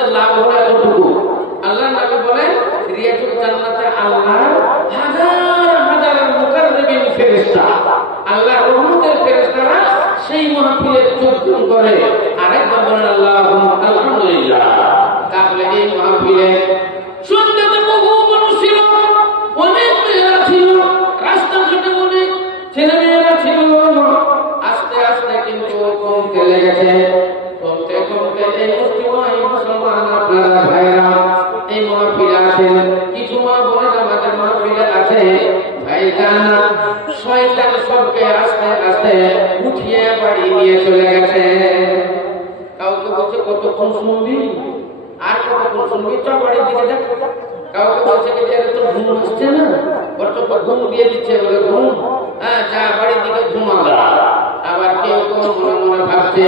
জান্নাতের লাভ হলো এতটুকু। আল্লাহ নবী বলেন রিয়াজুল জান্নাতে আল্লাহ হাজার হাজার মুকাররবিন ফেরেশতা। আল্লাহ রহমতের ফেরেশতারা সেই মাহফিলে যোগদান করে আরেকবার বলেন আল্লাহ আলহামদুলিল্লাহ। তাহলে এই মাহফিলে সন্ধ্যাতে বহু মানুষ ছিল, অনেক মেয়েরা ছিল রাস্তাঘাটে অনেক ছেলে মেয়েরা ছিল। আস্তে আস্তে কিন্তু কমতে লেগেছে। কাউকে বলছে কতক্ষণ শুনবি আর কতক্ষণ শুনবি চ বাড়ির দিকে কাউকে বলছে কি তো ঘুম আসছে না ওর তো ঘুম দিয়ে দিচ্ছে বলে ঘুম হ্যাঁ যা বাড়ির দিকে ঘুমা আবার কেউ কেউ মনে মনে ভাবছে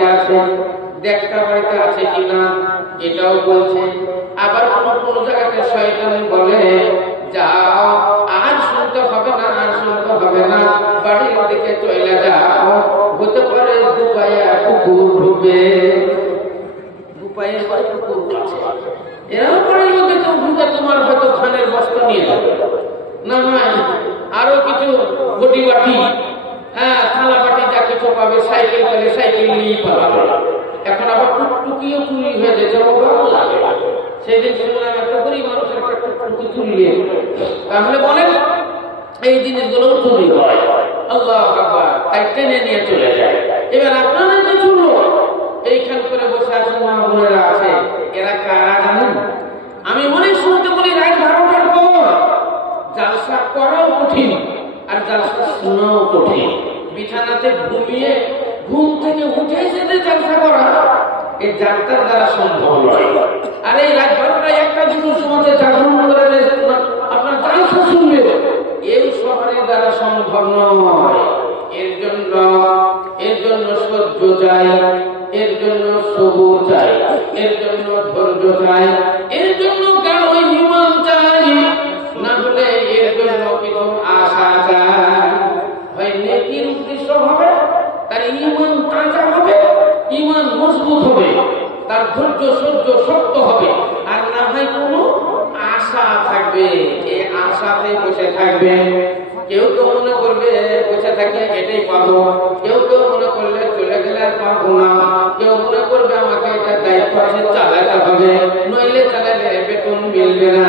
বউটা বাড়িতে আছে দেখটা বাড়িতে আছে কিনা, এটাও বলছে। আবার কোন কোন জায়গাতে শয়তানি বলে, যাও আজ শুনতে হবে না, আর শুনতে হবে না। বাড়ির দিকে চলে যাও। হতে পারে দুপায়া কুকুর ঢুকবে। দুপায়ের বাড়ি কুকুর আছে? এরকম মধ্যে কেউ ঢুকে তোমার হয়তো ধানের বস্তা নিয়ে যাবে। না নয় আরও কিছু গটি বাটি। হ্যাঁ থালা বাটি যা কিছু পাবে, সাইকেল পেলে সাইকেল নিয়েই পালাবে। এখন আবার টুকটুকিও চুরি হয়ে যেতে ভালো লাগে সেদিন শুনলাম একটা গরিব মানুষের একটা টুকটুকি চুরি তাহলে বলেন, এই জিনিসগুলো চুরি হয়। আল্লাহ আকবার, তাই টেনে নিয়ে চলে যায়। এবার আপনারা যে চুরলো এইখান করে বসে আছেন মা আছে। এরা কারা জানেন? আমি অনেক শুনতে বলি, রাত বারোটার পর জালসা করাও কঠিন, আর জালসা শোনাও কঠিন। বিছানাতে ঘুমিয়ে ঘুম থেকে উঠে যেতে জালসা করা এই যাত্রার দ্বারা সম্ভব আর এই রাত বারোটায় একটা দুটো সময় জাগরণ করে যে থাকবে এই আশাতে বসে থাকবে। কেউ কেউ মনে করবে বসে থাকলে এটাই পাবো। কেউ কেউ মনে করলে চলে গেলে আর পাবো না। কেউ মনে করবে আমাকে এটা দায়িত্ব আছে, চালাতে হবে। নইলে চালালে বেতন মিলবে না।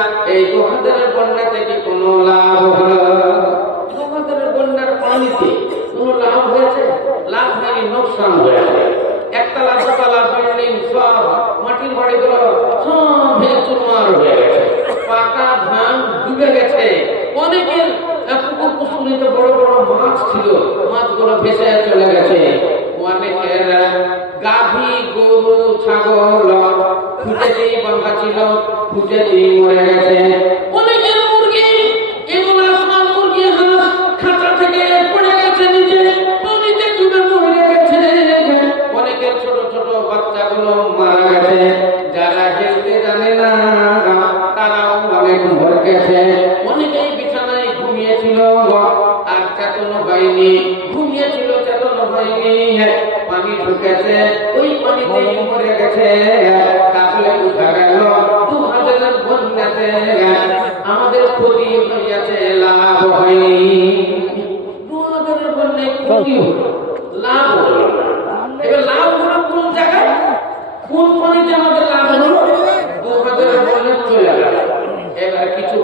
এই দু বন্যা থেকে কোনো লাভ হলো দুহাজারের বন্যার পানিতে কোনো লাভ হয়েছে? লাভ হয়নি, নোকসান হয়েছে। একতলা দোতলা বিল্ডিং সব মাটির বাড়িগুলো সব ভেঙে চুরমার হয়ে গেছে। পাকা ধান ডুবে গেছে। অনেকের পুকুর পুকুরিতে বড় বড় মাছ ছিল, মাছগুলো ভেসে চলে গেছে। অনেকের গাভী, গরু, ছাগল ফুটেতেই বাঁধা ছিল ফুটেতেই মরে গেছে। তারাও অনেকেই বিছানায় ঘুমিয়েছিল, আর চেতন হয়নি ঘুমিয়েছিল, চেতন হয়নি পানি ঢুকেছে, ওই পানিতেই মরে গেছে তাহলে বোঝা গেল দু হাজারের বন্যাতে আমাদের ক্ষতি হইয়াছে লাভ হয়নি দু হাজারের বন্যায় ক্ষতি হলো লাভ হলো না। এবার লাভ হলো কোন জায়গায় কোন পানিতে আমাদের লাভ হলো দু হাজারের বন্যা চলে গেল এবার কিছু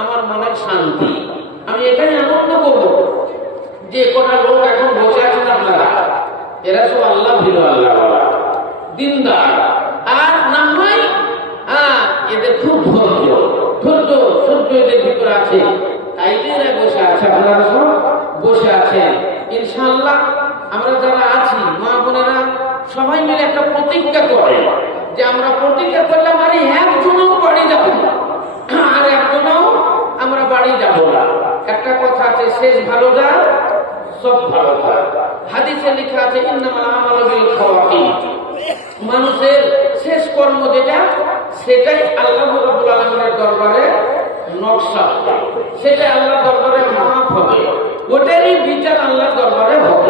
আমার মনের শান্তি। আমি এখানে আনন্দ করব যে কটা লোক এখন বসে আছেন আপনারা। এরা সব আল্লাহ ভিল আল্লাহ দিনদার। আর না হয় হ্যাঁ এদের খুব ধৈর্য। ধৈর্য, সহ্য এদের ভিতরে আছে। তাই এরা বসে আছে, আপনারা সব বসে আছেন। ইনশাআল্লাহ, আমরা যারা আছি, মা বোনেরা সবাই মিলে একটা প্রতিজ্ঞা করে যে আমরা প্রতিজ্ঞা করলাম, আরে একজনও বাড়ি যাব না আর একজনও আমরা বাড়ি যাব না একটা কথা আছে শেষ ভালো যা সব ভালো আছে মানুষের শেষ কর্ম যেটা, সেটাই আল্লাহ রাব্বুল দরবারে নকশা। সেটা আল্লাহ দরবারে মাফ হবে। ওটারই বিচার আল্লাহ দরবারে হবে।